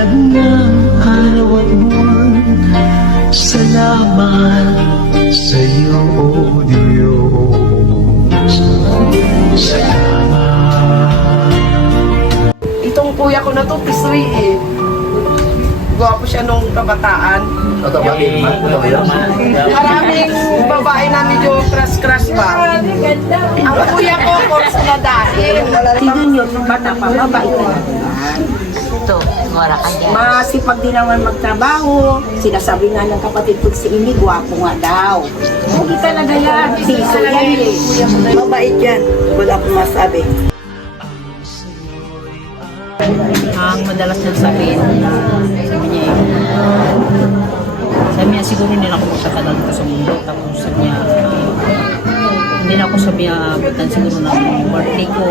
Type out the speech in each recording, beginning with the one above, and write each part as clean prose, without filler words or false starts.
liwanag ng araw at buwan. Salamat sa iyo, O Diyos. Salamat. Itong kuya ko na to, Tisoy eh. Gwapo siya nung kabataan. Maraming babae na medyo crush ba? Ang kuya ko, kurso na dahil. Tignan yun, nung bata pa, mabait na. Ito, wala ka dyan. Masipag din naman magtrabaho. Sinasabi nga ng kapatid ko si Imi, gwapo nga daw. Hindi talaga yan. Siso yan eh. Mabait yan. Wala akong masabi. Ang madalas nagsabihin, sabi niya, siguro hindi na ako magtatagal ko sa mundo. Tapos sabi niya, hindi na ako sabi niya abutan siguro ng birthday ko o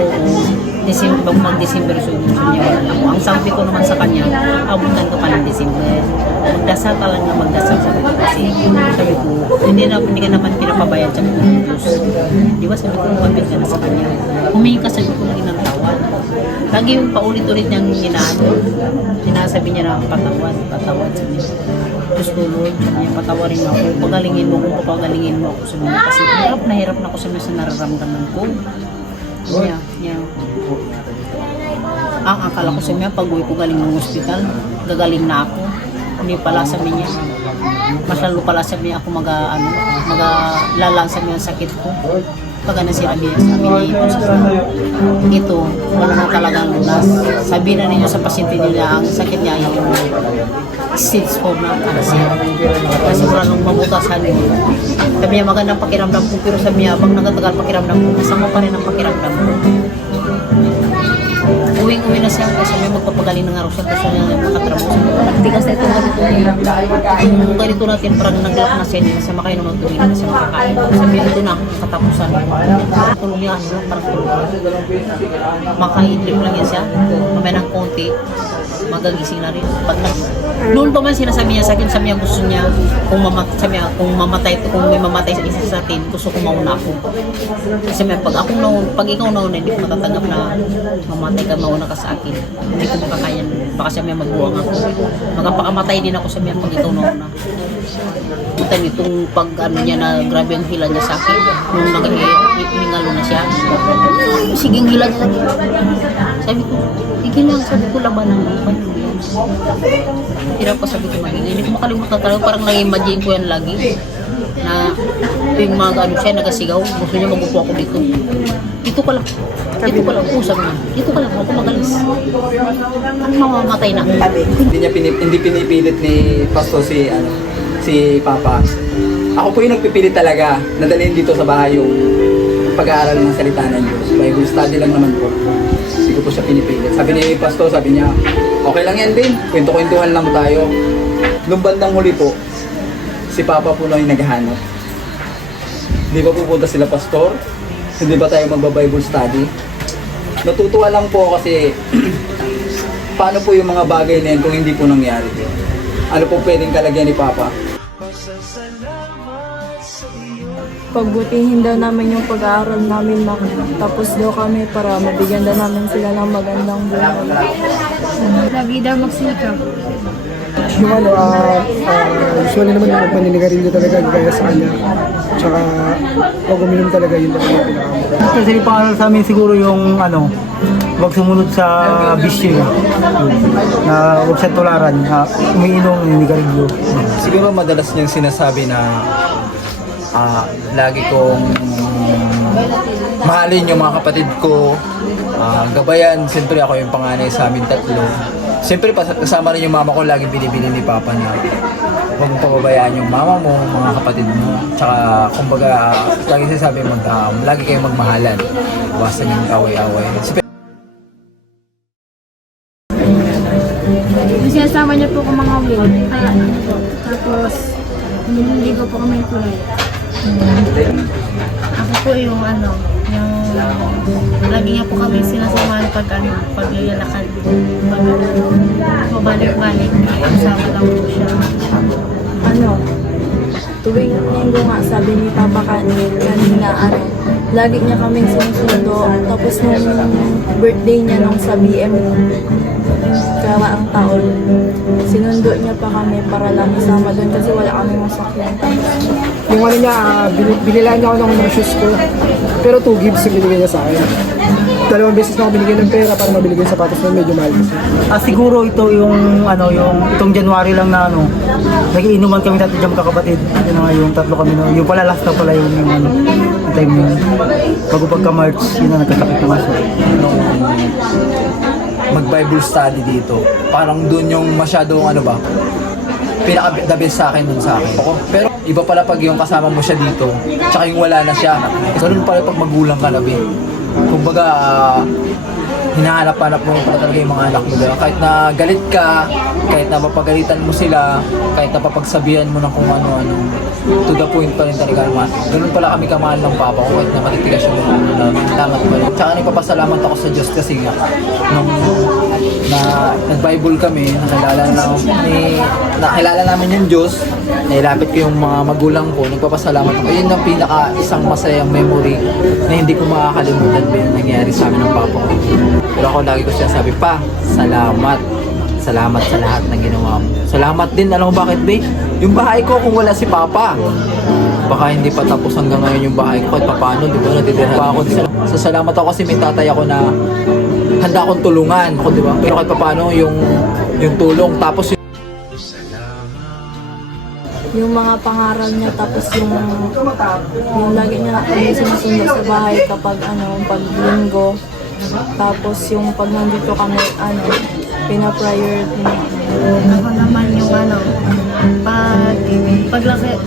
mag-December so niya wala ako. Ang sabi ko naman sa kanya, abutan ko pa ng December. Magdasal ka lang na magdasal sabi ko kasi sabi ko, hindi ka naman pinapabayad sabi ko ng Diyos. Di ba sabi ko, mabit ka na sa kanya. Humingi ka sabi ko lagi ng tawad. Lagi yung paulit-ulit niyang inaano. Sinasabi niya na patawad sabi niya. Diyos ko Lord, sabi niya, patawarin mo ako. Pagalingin mo kung papagalingin mo ako sabi niya. Kasi hirap na ako sabi niya sa nararamdaman ko. Niya. Ang akala ko sabi niya, pag-uwi ko galing ng ospital, gagaling na ako. Hindi pala sabi niya. Mas lalo pala sabi niya ako maglalang sabi niya sakit ko. Pag sinabi niya sabi niya ito, wala na talagang lunas. Sabi na ninyo sa pasyente nila, ang sakit niya yung stage 4 na cancer. Kasi wala nung mabutasan yun. Sabi niya magandang pakiramdam ko, pero sabi niya pag nagatagal pakiramdam ko, masama pa rin ang pakiramdam ko. Uwing-uwi na siya kasi may magpapagaling ng araw siya kasi niya makatrabaho. Tigas na itong ganito niya. Kung ganito natin parang nag-lock na siya niya, sama kayo naman tumingin na siya makakain. Sabi ito na ang katapusan. Tulong niya, parang tulong. Makaidlip lang yan siya. Mamaya ng konti, magagising na rin. Noon pa man sinasabi niya sa akin, sabi niya gusto niya kung mamatay, kung may mamatay sa isa sa atin, gusto ko mauna ako. Kasi pag ikaw nauna, hindi ko matatanggap na mamatay ka, mauna ka sa akin. Hindi ko makakayan. Baka siya may magbuwang ako. Magpakamatay din ako sa pag ikaw nauna. Ito itong pag niya na grabe ang hila niya sa akin. Nung nag-hingalo na siya. Sige, hila niya lagi. Sabi ko, igilang, sabi ko labanan mo. Hirap ko sabi ko magiging. Hindi ko makalimutan talaga. Parang nag-imagine ko yan lagi. Na yung mga siya nagasigaw. Gusto niya magupo ako dito. Dito ka lang. Dito ka lang. Sabi niya. Dito ka lang. Ako magalis. Ang mamamatay na. Hindi pinipilit ni Pastor si Papa. Ako po yung nagpipilit talaga. Nadalhin dito sa bahay yung pag-aaral ng salita ng Diyos. Bible study lang naman po. Hindi ko po siya pinipilit. Sabi ni Pastor, sabi niya, okay lang yan din. Kwento-kwentuhan lang tayo. Nung bandang huli po, si Papa po na yung naghahanap. Hindi ba pupunta sila Pastor? Hindi ba tayo magba-Bible study? Natutuwa lang po kasi paano po yung mga bagay na yan kung hindi po nangyari? Ano po pwedeng kalagyan ni Papa? Pagbutihin daw namin yung pag-aaral namin tapos daw kami para mabigyan daw namin sila ng magandang buhay. Lagi daw magsikap. Yung usually naman yung paninigarilyo talaga gaya sa kanya. Tsaka pag uminom talaga yun talaga yung pinakamaganda. Kasi paaral sa amin siguro yung wag sumunod sa bisyo niya. Na wag siya tularan, umiinom, ninigarilyo. Siguro madalas niyang sinasabi na lagi kong mahalin yung mga kapatid ko, gabayan. Siyempre ako yung panganay sa amin tatlo. Siyempre kasama rin yung mama ko, lagi binibili ni Papa na huwag mong pababayaan yung mama mo, mga kapatid mo. Tsaka kumbaga, lagi sinasabi mo, lagi kayong magmahalan. Iwasan yung away-away. Sinasama niya po kung mga win. Tapos, hindi ko po kami tuloy. Ako po yung yung lagi niya po kami sinasamahan pag lalakad. Pag mabalik-balik, kasama lang po siya. Tuwing linggo nga, sabi ni Papa kanina, lagi niya kaming sinusundo. Tapos nung birthday niya nung sa BM, karaang taon, sinundo niya pa kami para lang isama doon kasi wala kami masakyan. Yung ano niya, binilaan niya ako ng mga shoes ko. Pero 2 gifts yung binigay niya sa akin. 2 beses na ako binigyan ng pera para mabili ko yung sapatos na medyo mahal kasi. Siguro ito yung itong January lang na nagiinuman kami dati dyan kakapatid. Yun na nga yung 3 kami no. Yung pala last na pala yung time yun. Bago pagka-March, yun na nagkasakit na maso. Mag-Bible study dito. Parang dun yung masyadong pinaka-the best sa akin dun sa akin. Pero iba pala pag yung kasama mo siya dito, tsaka yung wala na siya. Ganun pala pag magulang ka na, Ben. Kumbaga, hinahanap-hanap mo pala talaga yung mga anak mo. Diba? Kahit na galit ka, kahit na mapagalitan mo sila, kahit na papagsabihan mo ng kung ano-ano, to the point pa rin talaga naman. Ganun pala kami kamahal ng papa ko, kahit na matitigas yung salamat pa rin. Tsaka nagpapasalamat ako sa Diyos kasi nga, nung nag-Bible kami, nakilala namin yung Diyos, nailapit ko yung mga magulang ko, nagpapasalamat ako. Yun ang isang masayang memory na hindi ko makakalimutan din nangyari sa amin ng papa ko. Pero ako lagi ko siya sabi, pa, salamat. Salamat sa lahat ng ginawa mo. Salamat din, alam mo bakit, babe? Yung bahay ko kung wala si papa, baka hindi pa tapos hanggang ngayon yung bahay ko kahit paano, di ba? Natitira pa ako. So, salamat ako kasi may tatay ako na handa akong tulungan, di ba? Pero kahit paano yung tulong, tapos Yung mga pangaral niya, tapos yung lagi niya kami sinusundo sa bahay kapag pag linggo. Tapos yung pag nandito kami, pina-priority niya. Ako naman yung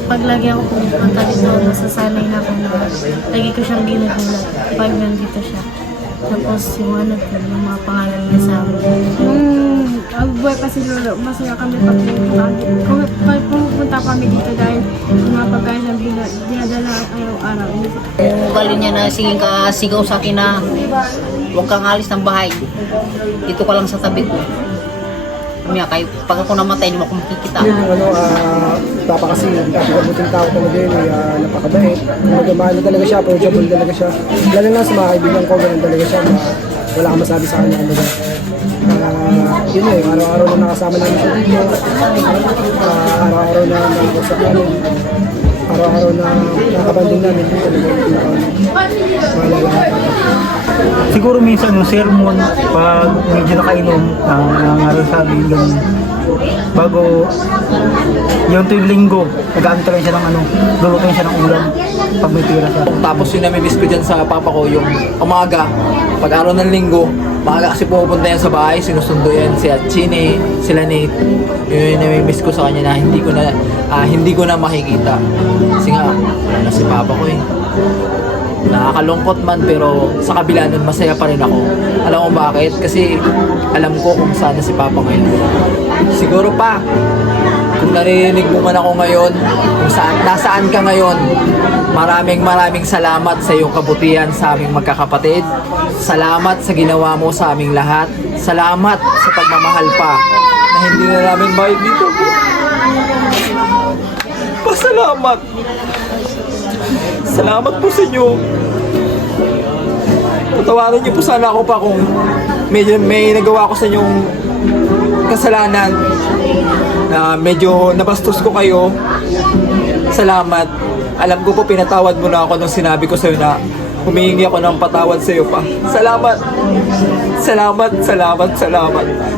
pag lagi ako pumunta dito, nasasanay na ako na lagi ko siyang ginugulat pag nandito siya. Tapos yung yung mga pangalan niya sa amin. Ang buhay pa si Lolo, masaya kami pag pumunta kami dito dahil yung mga pagkain na dinadala araw-araw. Yung ugali niya na sigaw sa akin na huwag kang alis ng bahay. Dito ka lang sa tabi ko. Kaya pag ako namatay, hindi mo ako makikita. Papa kasi napakabuting tao talaga yun, napakabait. Magmahal na talaga siya, approachable talaga siya. Lalo na sa mga kaibigan ko, ganun talaga siya. Wala kang masabi sa kanya. Yun araw-araw na nakasama namin siya dito. Araw-araw na nakausap namin. Araw-araw na nakabanding namin dito. Siguro minsan yung sermon, pag medyo nakainom, nangaral sa amin, ganun. Bago yung tuwing linggo, nag-aantay lang siya ng lulutuin siya ng ulam pag may tira siya. tapos yung namimiss ko dyan sa papa ko, yung umaga, pag araw ng linggo, maaga kasi pupunta yan sa bahay, sinusundo yan si Chine, sila Nate. Yun yung namimiss ko sa kanya na hindi ko na makikita. Kasi nga, wala na si papa ko eh. Nakakalungkot man pero sa kabila nun masaya pa rin ako. Alam mo bakit? Kasi alam ko kung saan na si papa ngayon. Siguro pa, kung narinig mo man ako ngayon, kung nasaan ka ngayon, maraming salamat sa iyong kabutihan sa aming magkakapatid. Salamat sa ginawa mo sa aming lahat. Salamat sa pagmamahal pa na hindi na namin bayad dito. Pasalamat. Salamat po sa inyo. Patawarin niyo po sana ako pa kung may nagawa ko sa inyong kasalanan na medyo nabastos ko kayo. Salamat. Alam ko po pinatawad mo na ako nung sinabi ko sa'yo na humihingi ako ng patawad sa'yo pa. Salamat. Salamat.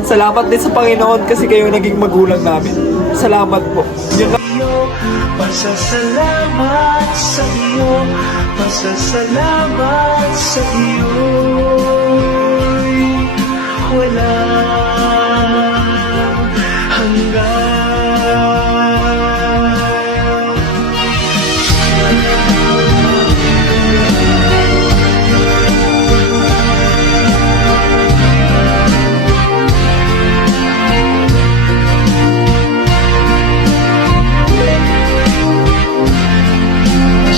Salamat din sa Panginoon kasi kayo naging magulang namin. Salamat po. Yun lang. Pasasalamat sa iyo, pasasalamat sa iyo. Wala hanggan.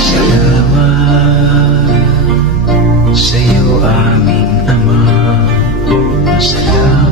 Salamat sa iyo aming Ama. Salamat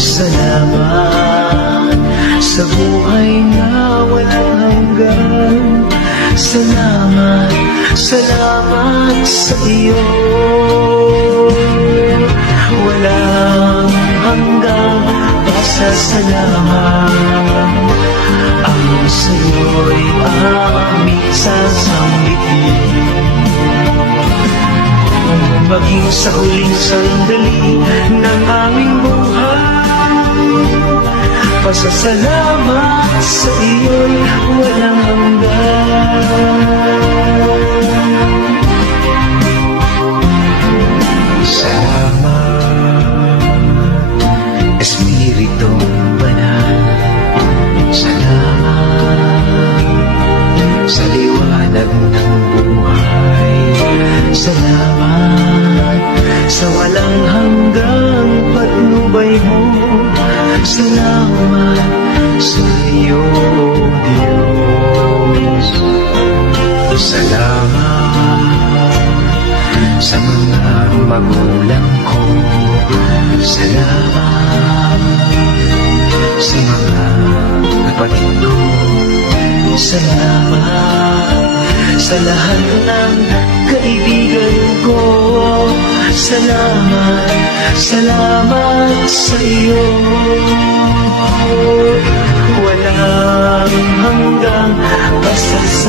Salamat sa buhay na walang hanggan. Salamat, salamat sa iyo. Walang hanggang pasasalamat. Ang sa'yo'y aming sasambitin. Maging sa huling sandali ng aming buhay, pasasalamat sa iyo'y walang hanggan. Salamat, Espiritong Banal. Salamat sa liwanag ng buhay. Salamat sa walang hanggang patnubay mo. Salamat sa iyo, Diyos. Salamat sa mga magulang ko. Salamat sa mga kapatid ko. Salamat sa lahat ng kaibigan ko. Salamat, salamat sa iyo. Walang hanggang basta sa